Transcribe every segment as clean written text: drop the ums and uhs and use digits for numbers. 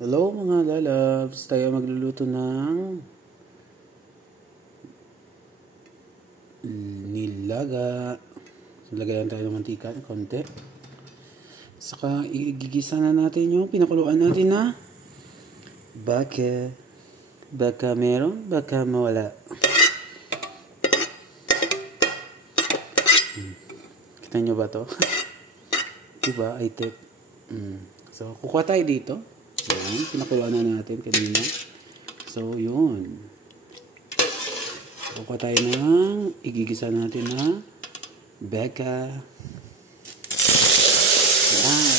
Hello mga lalabs, tayo magluluto ng nilaga. Lagayan tayo ng mantika ng konti. Saka igigisa na natin yung pinakuluan natin na baka. Baka meron, baka mawala. Kita nyo ba to? Diba? I take. So, kukuha tayo dito. Yan, pinakuluan na natin kanina. So, yun. Kukuha tayo ng igigisa natin na baka. Yan.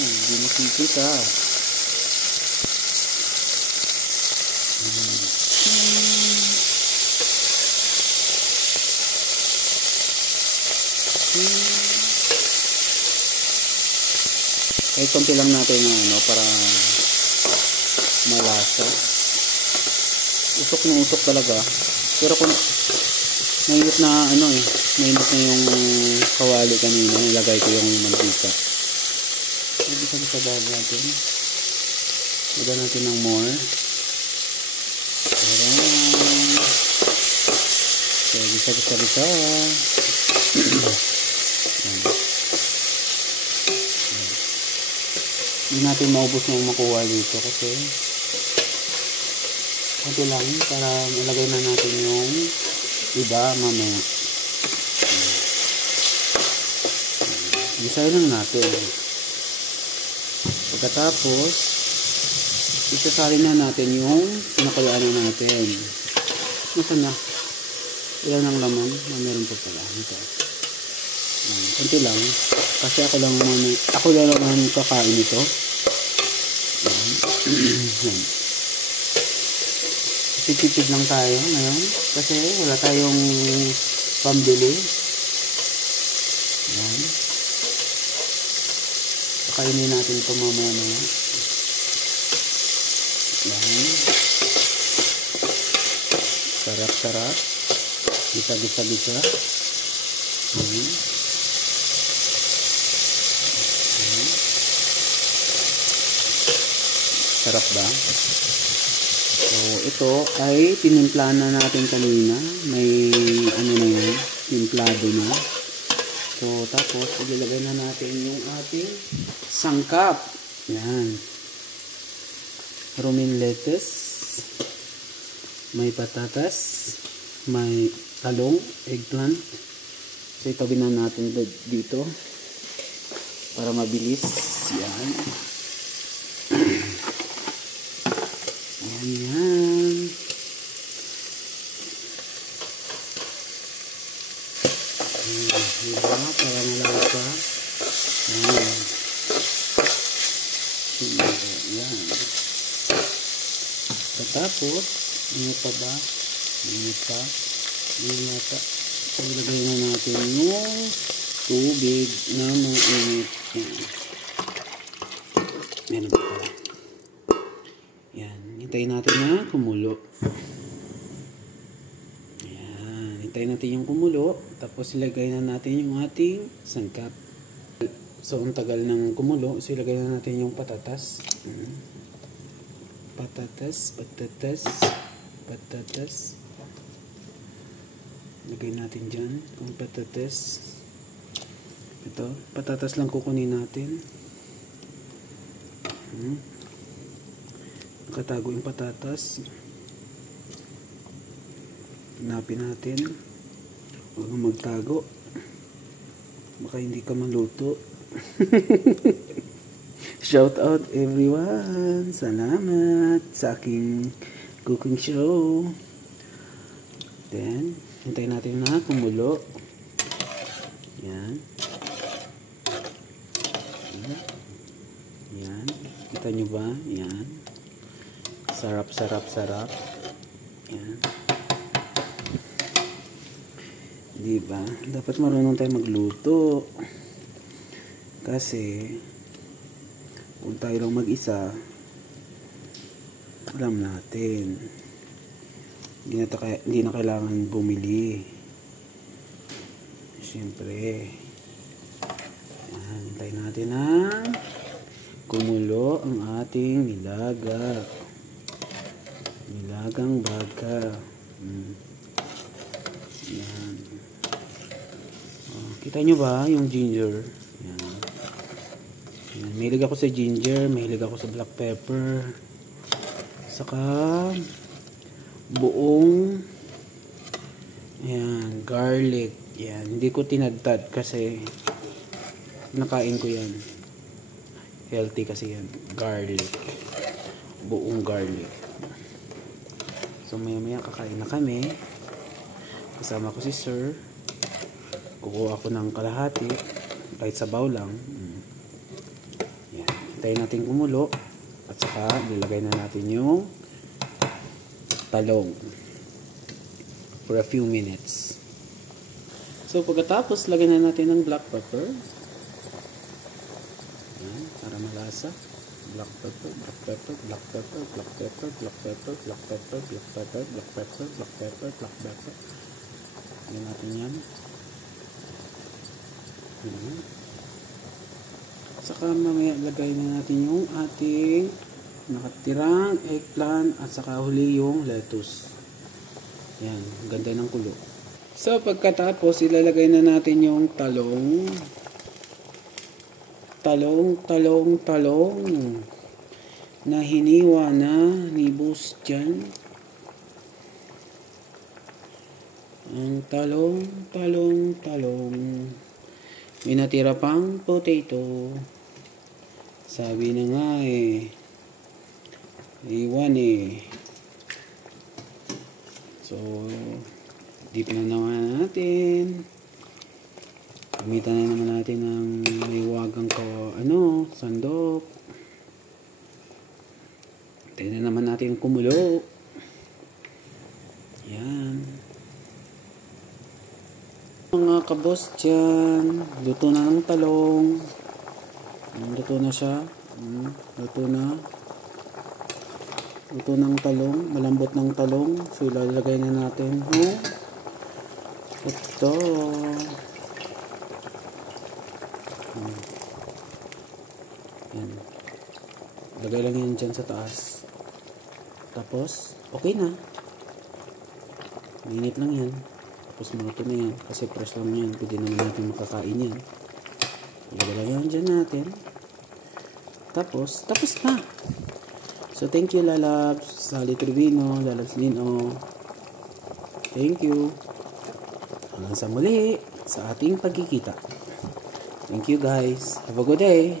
Hindi makikita. Kahit konti lang natin para malasa. Usok na usok talaga. Pero kung mainit na mainit na yung kawali kanina, nilagay ko yung mantika. Isa-isa bago natin. Lagyan natin ng more. So, bisa-bisa. Hindi natin maubos na yung makuha dito kasi konti lang para malagay na natin yung iba mamaya. Gisahin lang natin. Pagkatapos isasalin na natin yung pinakuluan na natin. Nasaan na? Ilan ang laman? Meron pa pala. Ito. Konti lang. Kasi ako lang naman kakain ito. Titipid lang tayo ngayon. Kasi wala tayong pambili. Yan. Kakainin natin ito mamaya. Yan. Sarap-sarap. Gisa-gisa-gisa. Yan. Sarap ba? So, ito ay tinimpla na natin kanina. May na yan, timplado na. So, tapos, ilalagay na natin yung ating sangkap. Yan. Romaine lettuce. May patatas. May talong, eggplant. So, itabi na natin dito. Para mabilis. Yan. Yan. Diba? Para malasa. Yan. Yan. Tapos, ingat pa ba? Ingat pa. Ingat pa. So, ilagay na natin yung tubig na mainit. Yan. Meron pa pala. Yan. Hintayin natin na kumulo. Yan. Hintayin natin yung kumulo. Tapos ilagay na natin yung ating sangkap. So, ang tagal ng kumulo. So, ilagay na natin yung patatas. Patatas. Ilagay natin dyan. Yung patatas. Ito. Patatas lang kukunin natin. Nakatago yung patatas. Hanapin natin. Huwag kang magtago. Baka hindi ka maluto. Shout out everyone. Salamat sa aking cooking show. Then, hintayin natin na kumulo. Yan. Yan. Kita nyo ba? Yan. Sarap. Yan. Diba? Dapat marunong tayo magluto. Kasi, kung tayo lang mag-isa, alam natin. Hindi na kailangan bumili. Siyempre. natin ng kumulo ang ating nilaga. Nilagang baka. Yan. Kita nyo ba yung ginger? Yan. Yan. Mahilig ako sa ginger, mahilig ako sa black pepper. Saka buong yan, garlic. Yan, hindi ko tinadtad kasi nakain ko yan. Healthy kasi yan. Garlic. Buong garlic. So maya kakain na kami. Kasama ko si Sir. Kukuha ako ng kalahati. Kahit sabaw lang. Yan. Hintayin natin kumulo. At saka nilagay na natin yung talong. For a few minutes. So pagkatapos, lagyan na natin ng black pepper. Yan, para malasa. Black pepper, black pepper, black pepper, black pepper, black pepper, black pepper, black pepper, black pepper, black pepper, black pepper. Lagyan natin yan. Saka mamaya lagay na natin yung ating nakatirang eggplant at saka huli yung lettuce. Yan, ganda ng kulo. So pagkatapos ilalagay na natin yung talong na hiniwa na ni Boss dyan. Ang talong. May natira pang potato. Sabi na nga iwan So, dip na naman natin. Gamitan na naman natin ng liwagang sandok. Tingnan naman natin yung kumulo. Yan. Mga kabos dyan, luto na ng talong. Luto na siya. Luto ng talong. Malambot ng talong. So, ilalagay na natin ito. Yan. Lagay lang yan dyan sa taas. Tapos, okay na. Minute lang yan. Tapos maluto na yan. Kasi fresh lang yan. Pwede naman natin makakain yan. Lagay lang yan dyan natin. Tapos na. So, thank you, Lalabs. Sally Trevino, Lalabs Nino. Thank you. Hanggang sa muli sa ating pagkikita. Thank you, guys. Have a good day.